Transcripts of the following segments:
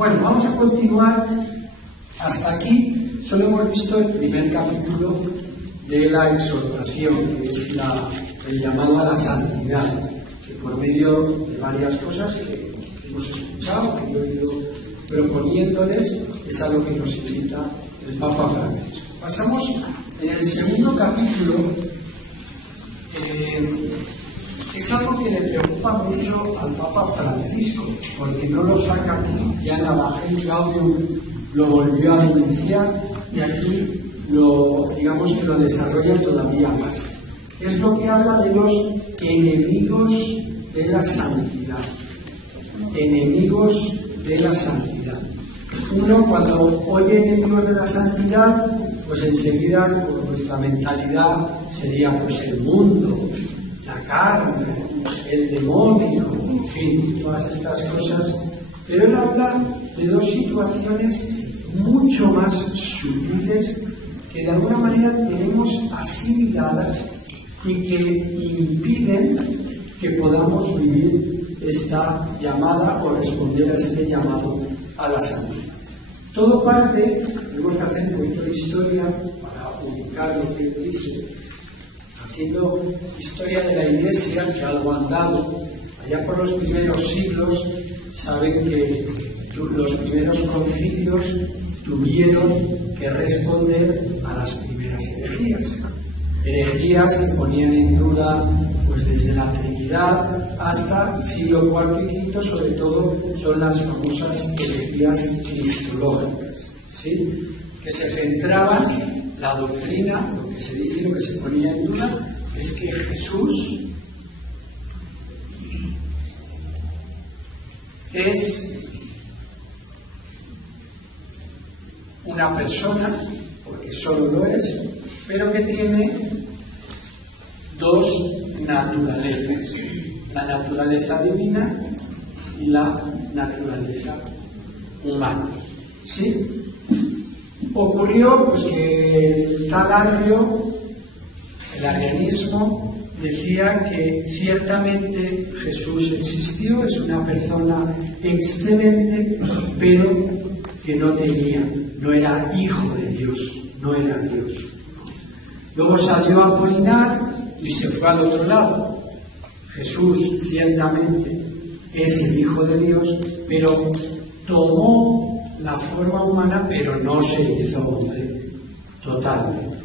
Bueno, vamos a continuar. Hasta aquí solo hemos visto el primer capítulo de la exhortación, que es el llamado a la santidad, que por medio de varias cosas que hemos escuchado, que yo he ido proponiéndoles, es a lo que nos invita el Papa Francisco. Pasamos en el segundo capítulo. Es algo que le preocupa mucho al Papa Francisco, porque no lo saca aquí, ya en la Evangelii Gaudium lo volvió a denunciar y aquí digamos que lo desarrolla todavía más. Es lo que habla de los enemigos de la santidad. Enemigos de la santidad. Uno, cuando oye enemigos de la santidad, pues enseguida por nuestra mentalidad sería pues el mundo, la carne, el demonio, en fin, todas estas cosas. Pero él habla de dos situaciones mucho más sutiles que de alguna manera tenemos asimiladas y que impiden que podamos vivir esta llamada o responder a este llamado a la santidad. Todo parte, tenemos que hacer un poquito de historia para ubicar lo que él dice. Haciendo historia de la Iglesia, que algo han dado, allá por los primeros siglos, saben que los primeros concilios tuvieron que responder a las primeras herejías. Herejías que ponían en duda, pues desde la Trinidad hasta el siglo IV y V, sobre todo son las famosas herejías cristológicas, ¿sí? Que se centraban la doctrina, lo que se dice, lo que se ponía en duda, es que Jesús es una persona, porque solo lo es, pero que tiene dos naturalezas, la naturaleza divina y la naturaleza humana. ¿Sí? Ocurrió pues que tal Arrio, el arrianismo, decía que ciertamente Jesús existió, es una persona excelente, pero que no era hijo de Dios, no era Dios. Luego salió Apolinar y se fue al otro lado. Jesús ciertamente es el Hijo de Dios, pero tomó la forma humana, pero no se hizo hombre totalmente.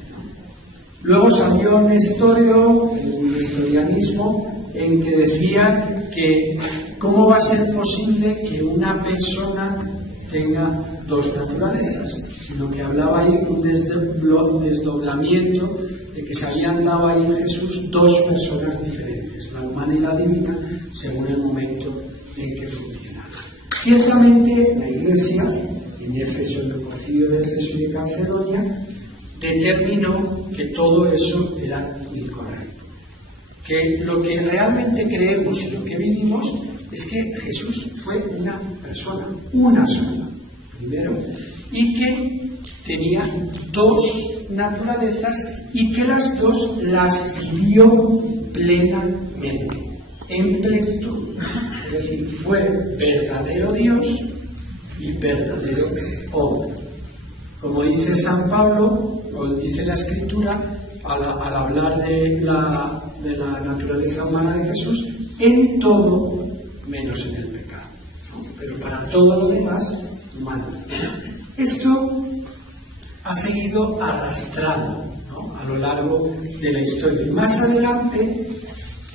Luego salió Nestorio, el nestorianismo, en que decía que cómo va a ser posible que una persona tenga dos naturalezas, sino que hablaba ahí de un desdoblamiento de que se habían dado ahí en Jesús dos personas diferentes, la humana y la divina, según el momento en que funcionaba. Ciertamente la Iglesia, en Éfeso, en el Concilio de Éfeso y de Calcedonia, determinó que todo eso era incorrecto. Que lo que realmente creemos y lo que vivimos es que Jesús fue una persona, una sola, primero, y que tenía dos naturalezas y que las dos las vivió plenamente, en plenitud. Es decir, fue verdadero Dios y verdadero hombre. Como dice San Pablo, o dice la Escritura, al hablar de la naturaleza humana de Jesús, en todo menos en el pecado, ¿no? Pero para todo lo demás, humano. Esto ha seguido arrastrando, ¿no?, a lo largo de la historia. Y más adelante,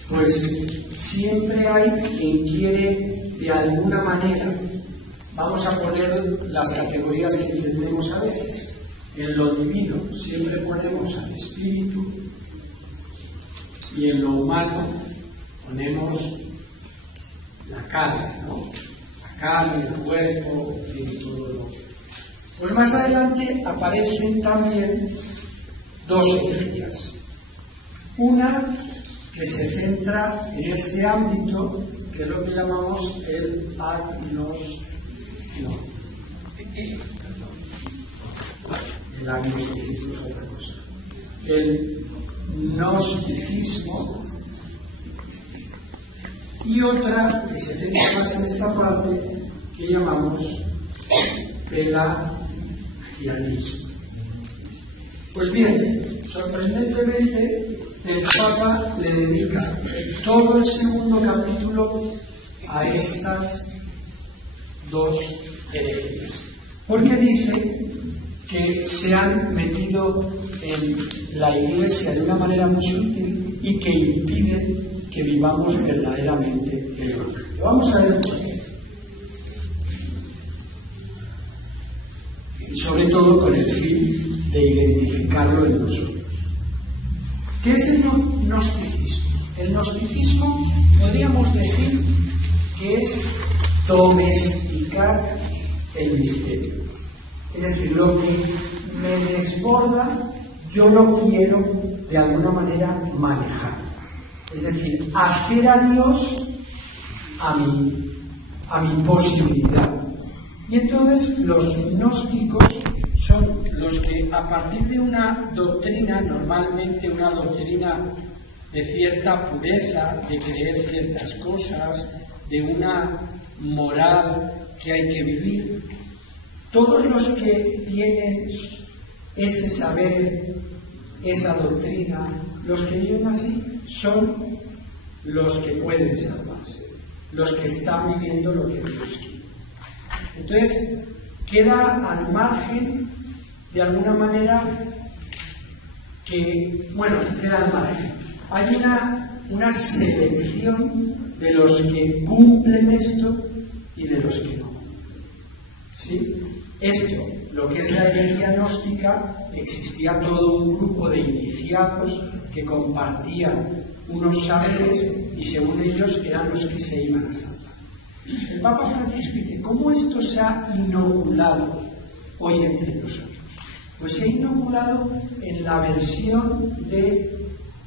pues siempre hay quien quiere de alguna manera, vamos a poner las categorías que entendemos a veces, en lo divino siempre ponemos al espíritu y en lo humano ponemos la carne, ¿no? La carne, el cuerpo, y todo lo que. Pues más adelante aparecen también dos herejías. Una que se centra en este ámbito, que es lo que llamamos el agnosticismo es otra cosa. El gnosticismo, y otra que se centra más en esta parte que llamamos pelagianismo. Pues bien, sorprendentemente, el Papa le dedica todo el segundo capítulo a estas dos herejías, porque dice que se han metido en la Iglesia de una manera muy sutil y que impiden que vivamos verdaderamente el Evangelio. Vamos a ver por qué. Y sobre todo con el fin de identificarlo en nosotros. ¿Qué es el gnosticismo? El gnosticismo podríamos decir que es domesticar el misterio. Es decir, lo que me desborda, yo lo quiero de alguna manera manejar. Es decir, hacer a Dios a mi posibilidad. Y entonces los gnósticos son los que, a partir de una doctrina, normalmente una doctrina de cierta pureza, de creer ciertas cosas, de una moral que hay que vivir, todos los que tienen ese saber, esa doctrina, los que viven así, son los que pueden salvarse, los que están viviendo lo que Dios quiere. Entonces, queda al margen, de alguna manera, queda al margen. Hay una selección de los que cumplen esto y de los que no. ¿Sí? Esto, lo que es la herejía gnóstica, existía todo un grupo de iniciados que compartían unos saberes y según ellos eran los que se iban a salvar. El Papa Francisco dice, ¿cómo esto se ha inoculado hoy entre nosotros? Pues se ha inoculado en la versión de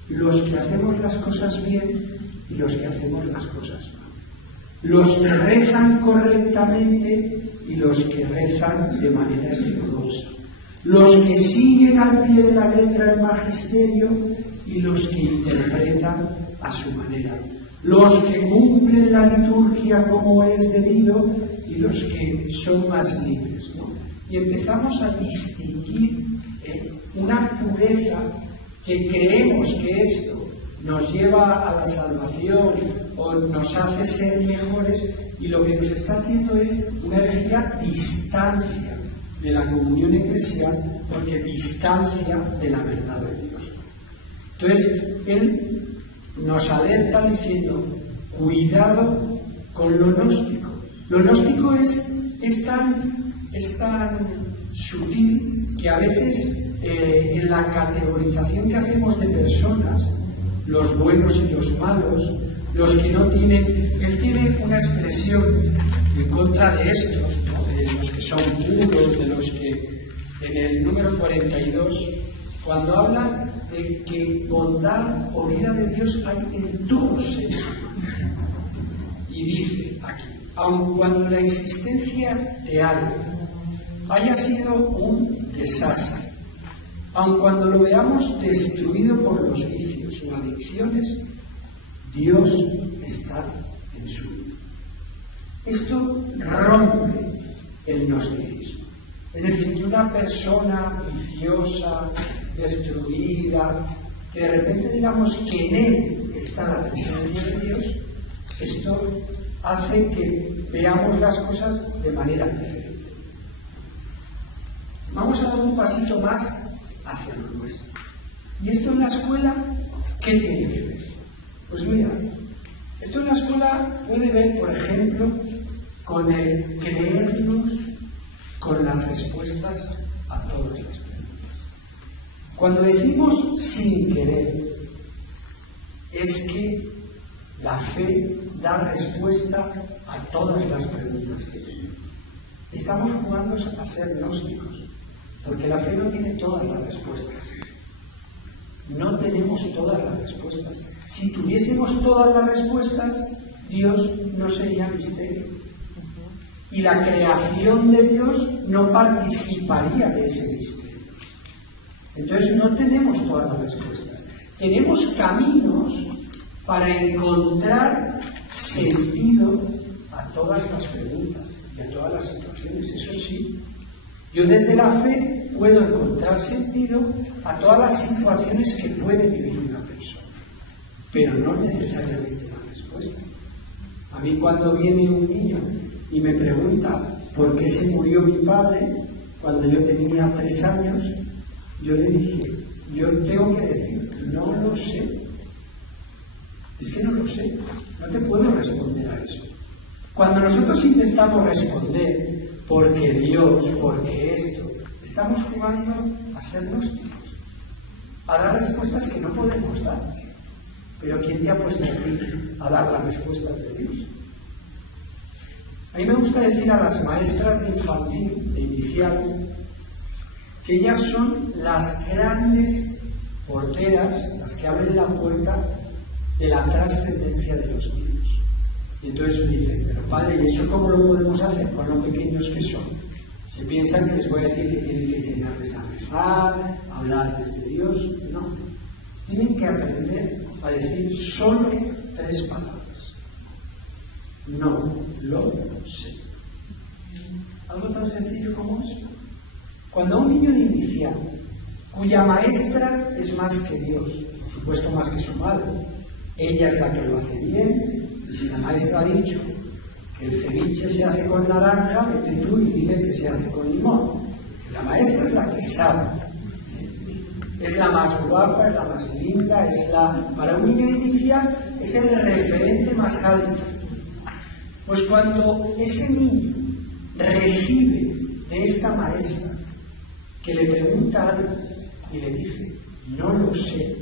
los que hacemos las cosas bien y los que hacemos las cosas mal. Los que rezan correctamente y los que rezan de manera errorosa. Los que siguen al pie de la letra el magisterio y los que interpretan a su manera. Los que cumplen la liturgia como es debido y los que son más libres, ¿no? Y empezamos a distinguir una pureza que creemos que esto nos lleva a la salvación o nos hace ser mejores, y lo que nos está haciendo es una herejía distancia de la comunión eclesial, porque distancia de la verdad de Dios. Entonces, él nos alerta diciendo, cuidado con lo gnóstico. Lo gnóstico es tan sutil que a veces en la categorización que hacemos de personas, los buenos y los malos, los que no tienen, él tiene una expresión en contra de estos, ¿no? De los que son puros, de los que en el número 42, cuando habla de que bondad o vida de Dios hay en todos los seres humanos. Y dice aquí, aun cuando la existencia de algo haya sido un desastre, aun cuando lo veamos destruido por los vicios o adicciones, Dios está en su vida. Esto rompe el gnosticismo. Es decir, que una persona viciosa, destruida, que de repente digamos que en él está la presencia de Dios, esto hace que veamos las cosas de manera diferente. Vamos a dar un pasito más hacia lo nuestro. ¿Y esto en la escuela qué tiene que ver? Pues mira, esto en la escuela puede ver, por ejemplo, con el creernos con las respuestas a todas las preguntas. Cuando decimos sin querer, es que la fe da respuesta a todas las preguntas que tenemos. Estamos jugando a ser gnósticos, porque la fe no tiene todas las respuestas. No tenemos todas las respuestas. Si tuviésemos todas las respuestas, Dios no sería misterio. Y la creación de Dios no participaría de ese misterio. Entonces no tenemos todas las respuestas. Tenemos caminos para encontrar sentido a todas las preguntas. y a todas las situaciones, eso sí. Yo desde la fe puedo encontrar sentido a todas las situaciones que puede vivir una persona, pero no necesariamente una respuesta. A mí cuando viene un niño y me pregunta por qué se murió mi padre cuando yo tenía 3 años, yo le dije, yo tengo que decir, no lo sé. Es que no lo sé, no te puedo responder a eso. Cuando nosotros intentamos responder porque Dios, porque esto, estamos jugando a ser gnósticos, a dar respuestas que no podemos dar. Pero ¿quién te ha puesto aquí a dar las respuestas de Dios? A mí me gusta decir a las maestras de infantil, de inicial, que ellas son las grandes porteras, las que abren la puerta de la trascendencia de los niños. Y entonces me dicen, pero padre, ¿y eso cómo lo podemos hacer con los pequeños que son? Se piensan que les voy a decir que tienen que enseñarles a rezar, a hablarles de Dios. No. Tienen que aprender a decir solo 3 palabras. No lo sé. Algo tan sencillo como eso. Cuando un niño de inicial, cuya maestra es más que Dios, por supuesto más que su madre, ella es la que lo hace bien, y si la maestra ha dicho que el ceviche se hace con naranja, vete tú y dile que se hace con limón. La maestra es la que sabe. Es la más guapa, es la más linda, para un niño inicial es el referente más alto. Pues cuando ese niño recibe de esta maestra que le pregunta algo y le dice, no lo sé,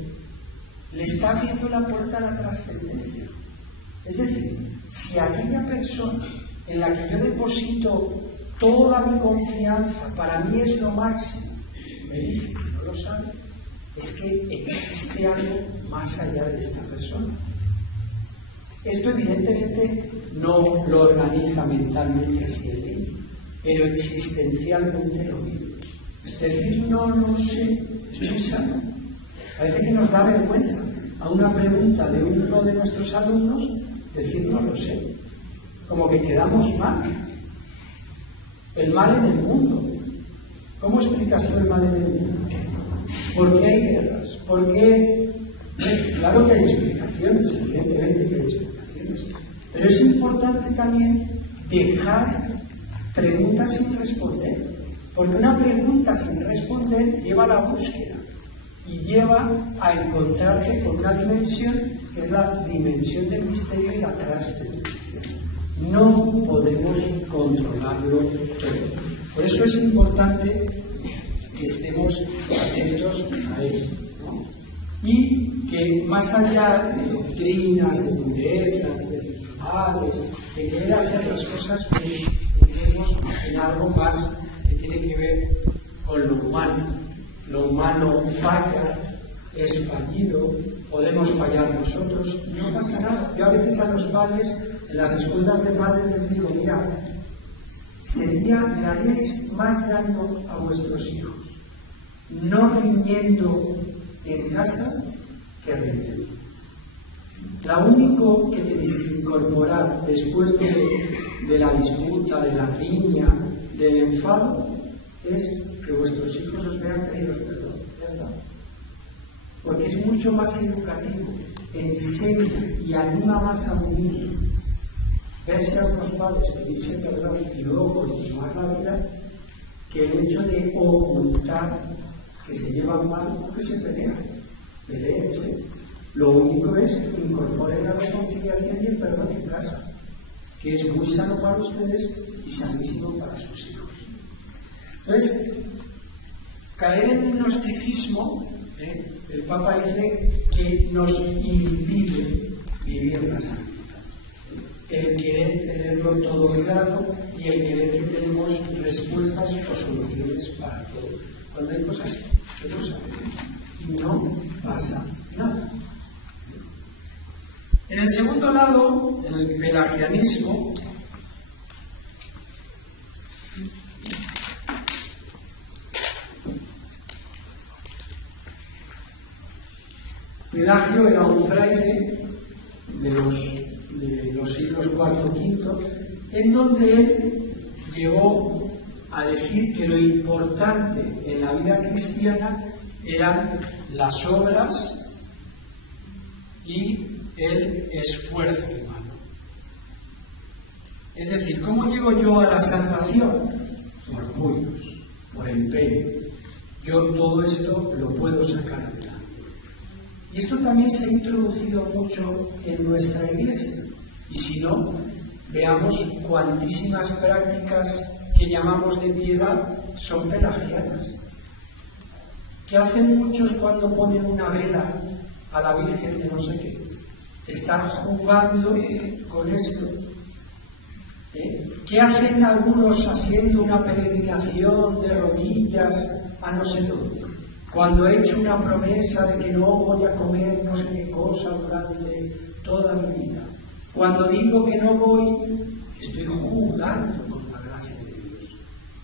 le está abriendo la puerta a la trascendencia. Es decir, si aquella persona en la que yo deposito toda mi confianza, para mí es lo máximo, me dice que no lo sabe, es que existe algo más allá de esta persona. Esto evidentemente no lo organiza mentalmente así el niño, pero existencialmente lo vive. Decir no lo sé es muy sano. Parece que nos da vergüenza a una pregunta de uno de nuestros alumnos decir no lo sé. Como que quedamos mal. El mal en el mundo. ¿Cómo explicas tú el mal en el mundo? ¿Por qué hay guerras? ¿Por qué? Claro que hay explicaciones, evidentemente que hay explicaciones. Pero es importante también dejar preguntas sin responder. Porque una pregunta sin responder lleva a la búsqueda y lleva a encontrarte con una dimensión que es la dimensión del misterio y la trascendencia. No podemos controlarlo todo. Por eso es importante que estemos atentos a esto, ¿no? Y que más allá de doctrinas, de purezas, de rituales, de querer hacer las cosas bien, pensemos en algo más que tiene que ver con lo humano. Lo humano falla, es fallido, podemos fallar nosotros, no pasa nada. Yo a veces a los padres, en las escuelas de padres les digo, mira, le haríais más daño a vuestros hijos no riñendo en casa que riñendo. Lo único que tenéis que incorporar después de la disputa, de la riña, del enfado, es que vuestros hijos os vean pediros perdón. Ya está. Porque es mucho más educativo, enseña y anima más a un niño verse a unos padres, pedirse perdón y luego continuar la vida, que el hecho de ocultar que se llevan mal o que se pelean. Peleense. Lo único es que incorporen la reconciliación y el perdón en casa, que es muy sano para ustedes y sanísimo para sus hijos. Entonces, caer en el gnosticismo, el Papa dice que nos impide vivir la santidad. El querer tenerlo todo claro y el querer que tenemos respuestas o soluciones para todo. Cuando hay cosas que no sabemos y no pasa nada. En el segundo lado, en el pelagianismo, Pelagio era un fraile de los siglos IV y V, en donde él llegó a decir que lo importante en la vida cristiana eran las obras y el esfuerzo humano. Es decir, ¿cómo llego yo a la salvación? Por puños, por empeño. Yo todo esto lo puedo sacar adelante. Y esto también se ha introducido mucho en nuestra iglesia. Y si no, veamos cuantísimas prácticas que llamamos de piedad son pelagianas. ¿Qué hacen muchos cuando ponen una vela a la Virgen de no sé qué? Están jugando con esto. ¿Qué hacen algunos haciendo una peregrinación de rodillas a no sé dónde? Cuando he hecho una promesa de que no voy a comer no sé qué cosa durante toda mi vida. Cuando digo que no voy, estoy jugando con la gracia de Dios.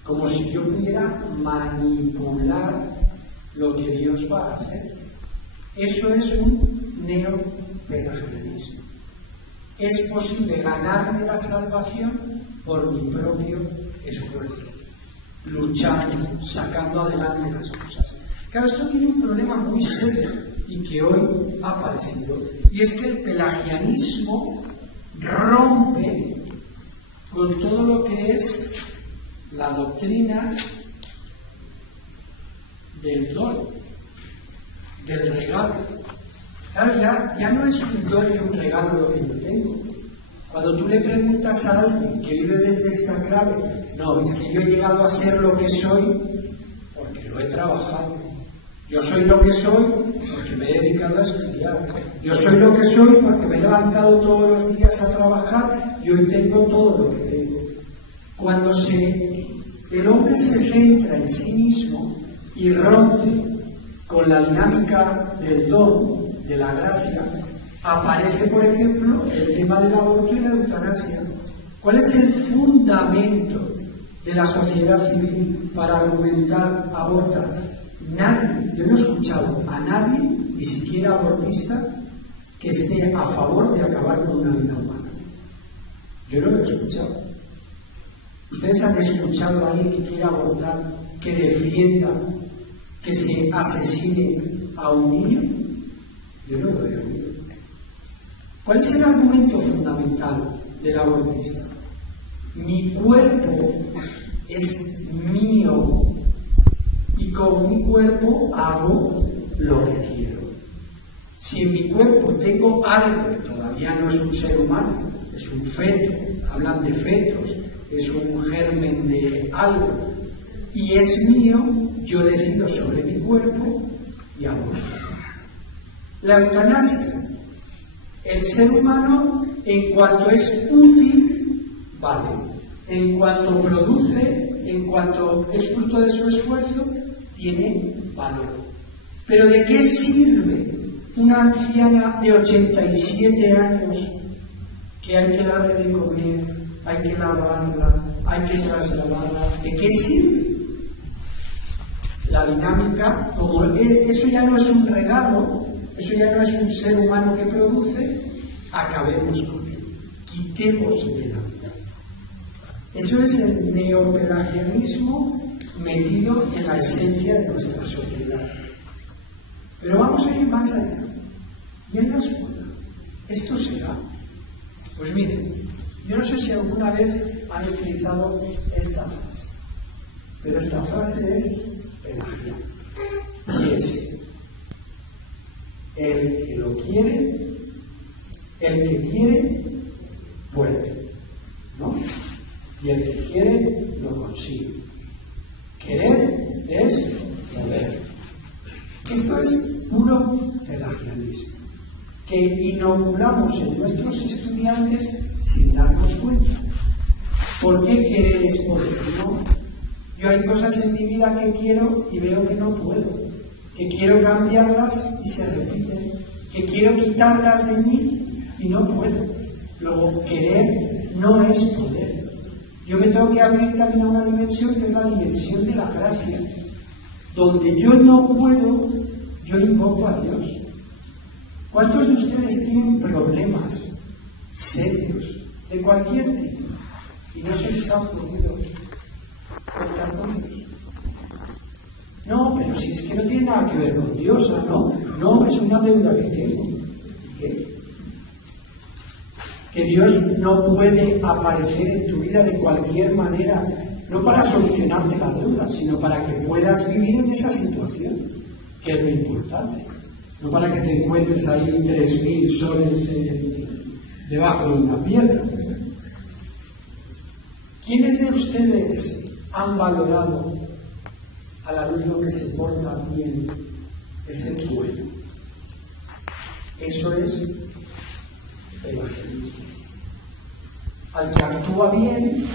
Como si yo pudiera manipular lo que Dios va a hacer. Eso es un neopelagianismo. Es posible ganarme la salvación por mi propio esfuerzo, luchando, sacando adelante las cosas. Claro, esto tiene un problema muy serio y que hoy ha aparecido, y es que el pelagianismo rompe con todo lo que es la doctrina del don, del regalo. Claro, ya no es un don y un regalo lo que yo tengo. Cuando tú le preguntas a alguien que vive desde esta clave, no, es que yo he llegado a ser lo que soy porque lo he trabajado. Yo soy lo que soy porque me he dedicado a estudiar. Yo soy lo que soy porque me he levantado todos los días a trabajar y hoy tengo todo lo que tengo. Cuando el hombre se centra en sí mismo y rompe con la dinámica del don, de la gracia, aparece, por ejemplo, el tema del aborto y la eutanasia. ¿Cuál es el fundamento de la sociedad civil para argumentar abortar? Nadie, yo no he escuchado a nadie, ni siquiera abortista, que esté a favor de acabar con una vida humana. Yo no lo he escuchado. ¿Ustedes han escuchado a alguien que quiera abortar, que defienda que se asesine a un niño? Yo no lo he oído. ¿Cuál es el argumento fundamental del abortista? Mi cuerpo es mío y con mi cuerpo hago lo que quiero. Si en mi cuerpo tengo algo que todavía no es un ser humano, es un feto, hablan de fetos, es un germen de algo, y es mío, yo decido sobre mi cuerpo y hago. La eutanasia, el ser humano, en cuanto es útil, vale. En cuanto produce, en cuanto es fruto de su esfuerzo, tiene valor. Pero ¿de qué sirve una anciana de 87 años que hay que darle de comer, hay que lavarla, hay que trasladarla? ¿De qué sirve? La dinámica, como eso ya no es un regalo, eso ya no es un ser humano que produce, acabemos con él, quitemos de la vida. Eso es el neopelagianismo metido en la esencia de nuestra sociedad. Pero vamos a ir más allá. Y en la escuela, ¿esto será? Pues miren, yo no sé si alguna vez han utilizado esta frase, pero esta frase es pelagiana. Y es: el que lo quiere, el que quiere, puede, ¿no? Y el que quiere, lo consigue. Querer es poder. Esto es puro pelagianismo, que inoculamos en nuestros estudiantes sin darnos cuenta. ¿Por qué querer es poder? No. Yo hay cosas en mi vida que quiero y veo que no puedo, que quiero cambiarlas y se repiten, que quiero quitarlas de mí y no puedo. Luego, querer no es poder. Yo me tengo que abrir también a una dimensión que es la dimensión de la gracia, donde yo no puedo, yo invoco a Dios. ¿Cuántos de ustedes tienen problemas serios de cualquier tipo y no se les ha ocurrido estar con Dios. No, pero si es que no tiene nada que ver con Dios, no, es una deuda que tengo. ¿Qué? Que Dios no puede aparecer en tu vida de cualquier manera, no para solucionarte la deuda, sino para que puedas vivir en esa situación, que es lo importante. No para que te encuentres ahí 3000 soles debajo de una piedra. ¿Quiénes de ustedes han valorado al alumno que se porta bien? Es el bueno. Eso es evangelismo. Al que actúa bien,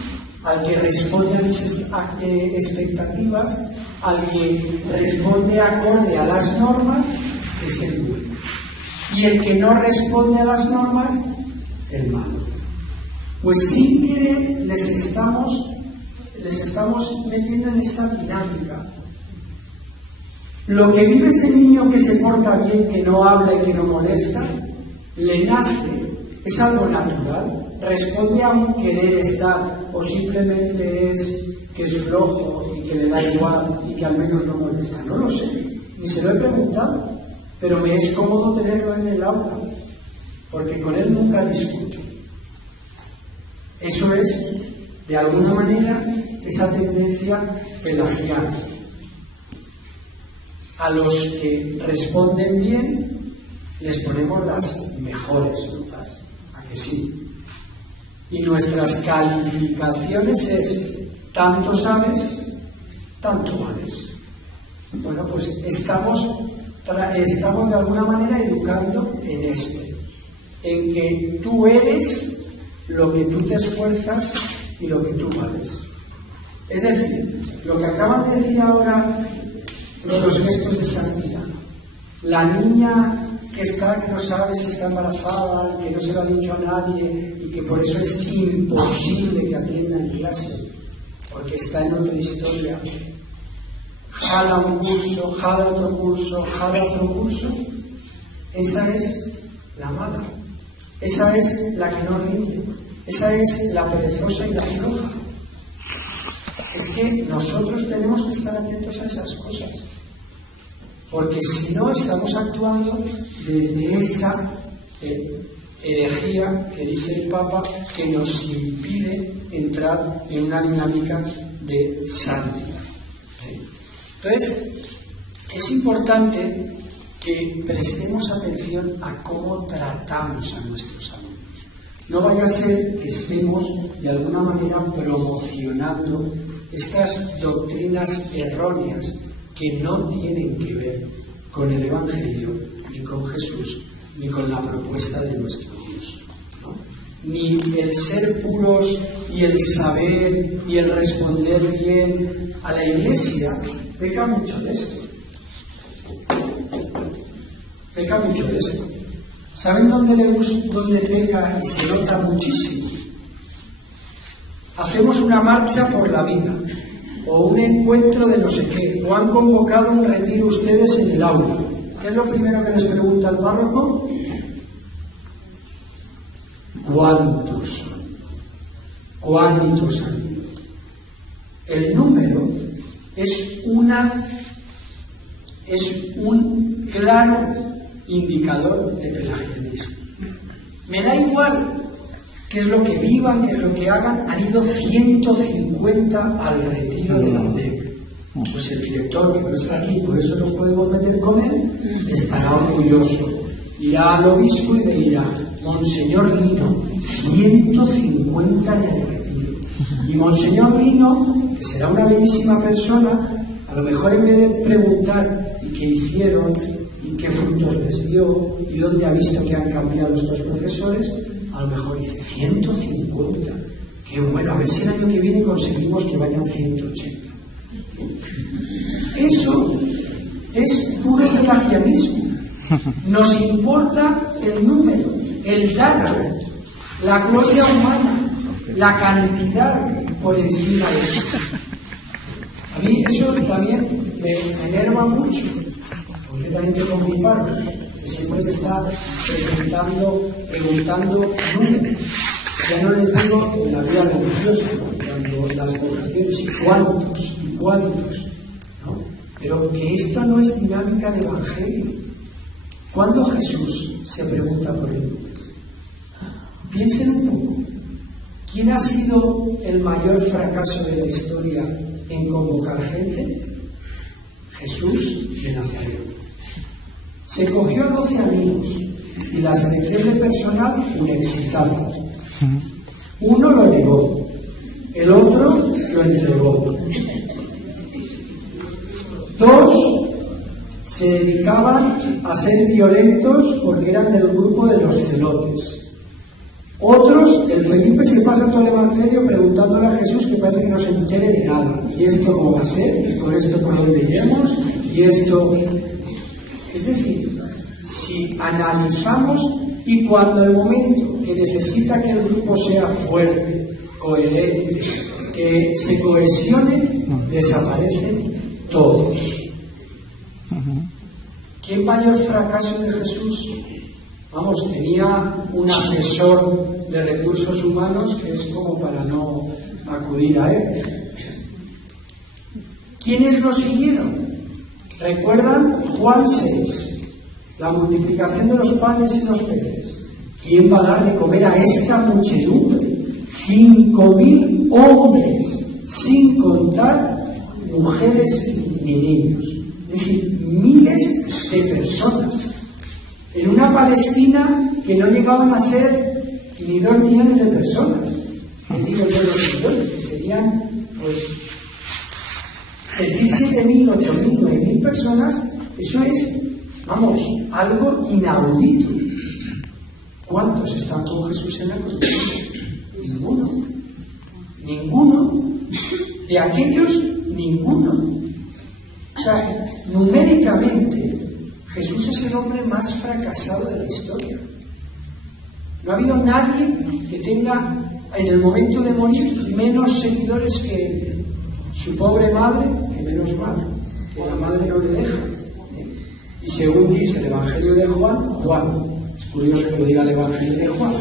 al que responde a mis expectativas, al que responde acorde a las normas, es el bueno. Y el que no responde a las normas, el malo. Pues sin querer les estamos metiendo en esta dinámica. Lo que vive ese niño que se porta bien, que no habla y que no molesta, le nace, es algo natural, responde a un querer estar, o simplemente es que es flojo y que le da igual y que al menos no molesta. No lo sé, ni se lo he preguntado, pero me es cómodo tenerlo en el aula, porque con él nunca discuto. Eso es, de alguna manera, esa tendencia pelagiana. A los que responden bien, les ponemos las mejores notas, ¿a que sí? Y nuestras calificaciones es, tanto sabes, tanto vales. Bueno, pues estamos de alguna manera educando en esto, en que tú eres lo que tú te esfuerzas y lo que tú vales. Es decir, lo que acaban de decir ahora de los gestos de santidad. La niña que no sabe si está embarazada, que no se lo ha dicho a nadie y que por eso es imposible que atienda en clase, porque está en otra historia. Jala un curso, jala otro curso, jala otro curso. Esa es la mala. Esa es la que no rinde. Esa es la perezosa y la floja. Es que nosotros tenemos que estar atentos a esas cosas. Porque si no, estamos actuando desde esa herejía que dice el Papa, que nos impide entrar en una dinámica de santidad. Entonces, es importante que prestemos atención a cómo tratamos a nuestros alumnos. No vaya a ser que estemos de alguna manera promocionando estas doctrinas erróneas que no tienen que ver con el Evangelio, ni con Jesús, ni con la propuesta de nuestro Dios, ¿no? Ni el ser puros y el saber y el responder bien a la Iglesia peca mucho de esto. Peca mucho de esto. ¿Saben dónde peca y se nota muchísimo? Hacemos una marcha por la vida, o un encuentro de no sé qué, o han convocado un retiro ustedes en el aula. ¿Qué es lo primero que les pregunta el párroco? ¿Cuántos son? ¿Cuántos han ido? El número es un claro indicador de pelagianismo. Me da igual qué es lo que vivan, qué es lo que hagan. Han ido 150 al retiro de la UDEC. Pues el director, que no está aquí, por eso nos podemos meter con él, estará orgulloso. Irá al obispo y le dirá: Monseñor Lino, 150 en el retiro. Y Monseñor Lino, que será una bellísima persona, a lo mejor en vez de preguntar ¿y qué hicieron? ¿Y qué frutos les dio? ¿Y dónde ha visto que han cambiado estos profesores? A lo mejor dice 150. Qué bueno, a ver si el año que viene conseguimos que vayan 180. Eso es puro pelagianismo. Nos importa el número, el dato, la gloria humana, la cantidad por encima de eso. A mí eso también me enerva mucho, concretamente con mi padre, que siempre te está preguntando números. Ya no les digo en la vida religiosa, ¿no? Cuando las vocaciones y cuántos, y cuadros, ¿no? Pero que esto no es dinámica de evangelio. ¿Cuándo Jesús se pregunta por el número? Piensen un poco. ¿Quién ha sido el mayor fracaso de la historia en convocar gente? Jesús de Nazaret. Se cogió 12 amigos y la selección de personal un exitazo. Uno lo negó, el otro lo entregó. 2 se dedicaban a ser violentos porque eran del grupo de los celotes. Otros, el Felipe se pasa todo el Evangelio preguntándole a Jesús que parece que no se entere de nada. ¿Y esto cómo va a ser? ¿Y con esto por dónde iremos? ¿Y esto? Es decir, si analizamos y cuando el momento que necesita que el grupo sea fuerte, coherente, que se cohesione, desaparecen todos. ¿Qué mayor fracaso de Jesús? Vamos, tenía un asesor de recursos humanos que es como para no acudir a él. ¿Quiénes lo siguieron? ¿Recuerdan Juan 6? La multiplicación de los panes y los peces. ¿Quién va a dar de comer a esta muchedumbre? 5.000 hombres, sin contar mujeres ni niños. Es decir, miles de personas. En una Palestina que no llegaban a ser ni 2 millones de personas. ¿Qué digo yo 2 millones? Que serían, pues, decir 7.000, 8.000, 9.000 personas. Eso es, vamos, algo inaudito. ¿Cuántos están con Jesús en la cruz? Ninguno. Ninguno. De aquellos, ninguno. O sea, numéricamente, Jesús es el hombre más fracasado de la historia. No ha habido nadie que tenga, en el momento de morir, menos seguidores que él. Su pobre madre, que menos mal, que la madre no le deja. Y según dice el Evangelio de Juan, es curioso que lo diga el Evangelio de Juan,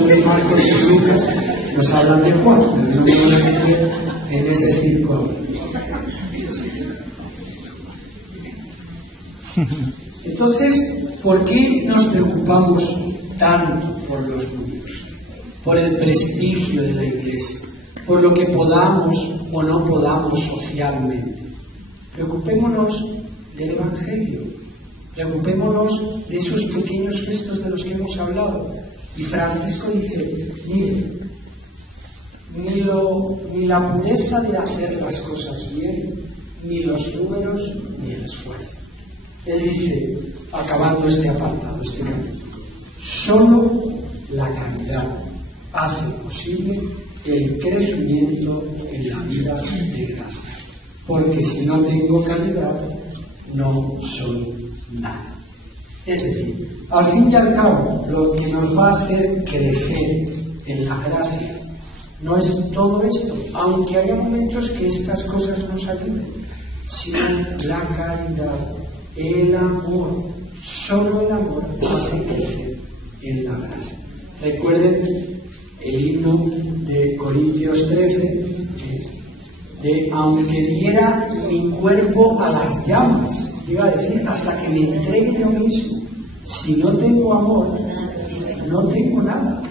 el de Marcos y Lucas nos hablan de Juan, pero no me voy a meter en ese circo ahora. Entonces, ¿por qué nos preocupamos tanto por los números? Por el prestigio de la Iglesia, por lo que podamos o no podamos socialmente. Preocupémonos del Evangelio, preocupémonos de esos pequeños gestos de los que hemos hablado. Y Francisco dice, mire, ni la pureza de hacer las cosas bien, ni los números, ni el esfuerzo. Él dice, acabando este apartado, este capítulo, solo la caridad hace posible el crecimiento en la vida de gracia. Porque si no tengo caridad, no soy nada. Es decir, al fin y al cabo, lo que nos va a hacer crecer en la gracia no es todo esto, aunque haya momentos que estas cosas nos ayuden, sino la caridad. El amor, solo el amor hace crecer en la gracia. Recuerden el himno de Corintios 13, de aunque diera mi cuerpo a las llamas, iba a decir, hasta que me entregue yo mismo, si no tengo amor, no tengo nada.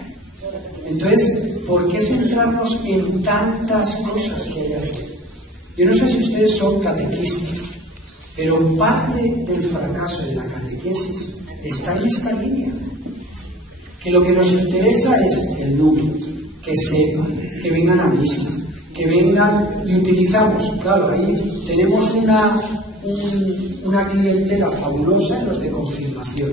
Entonces, ¿por qué centrarnos en tantas cosas que hay que hacer? Yo no sé si ustedes son catequistas, pero parte del fracaso de la catequesis está en esta línea. Que lo que nos interesa es el número, que sepan, que vengan a misa, que vengan y utilizamos. Claro, ahí tenemos una clientela fabulosa en los de confirmación.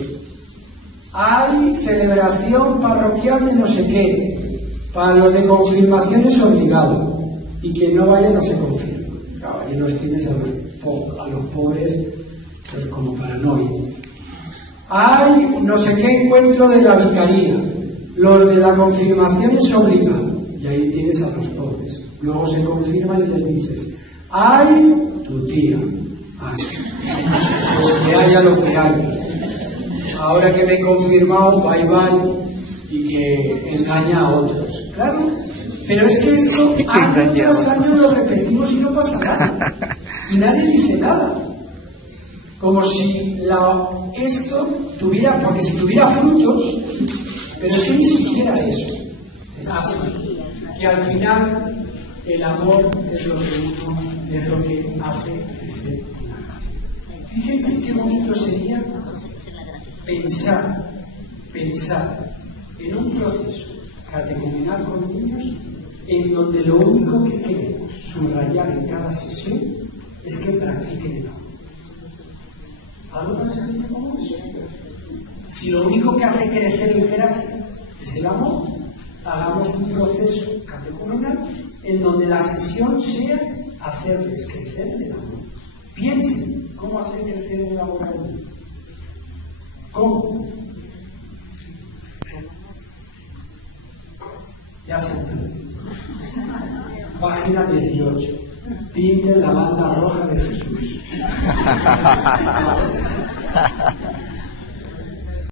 Hay celebración parroquial de no sé qué. Para los de confirmación es obligado. Y quien no vaya no se confirma. Claro, ahí los tienes a los pobres pues como paranoicos. Hay no sé qué encuentro de la vicaría. Los de la confirmación es obligado. Y ahí tienes a los pobres. Luego se confirman y les dices, hay tu tía. Ay, pues que haya lo que hay. Ahora que me he confirmado, bye bye, y que engaña a otros. Claro, pero es que esto año tras año lo repetimos y no pasa nada. y nadie dice nada. Como si esto tuviera, porque si tuviera frutos, pero es que ni siquiera eso. Así que al final el amor es lo que hace crecer una casa. Fíjense qué bonito sería pensar en un proceso catecumenal con niños en donde lo único que queremos subrayar en cada sesión es que practiquen el amor. ¿Algo se hace como eso? Si lo único que hace crecer en gracia es el amor, hagamos un proceso catecumenal en donde la sesión sea hacerles crecer en el amor. Piensen cómo hacer crecer en el amor a un niño. ¿Cómo? Ya se entiende. Página 18. Pinten la banda roja de Jesús.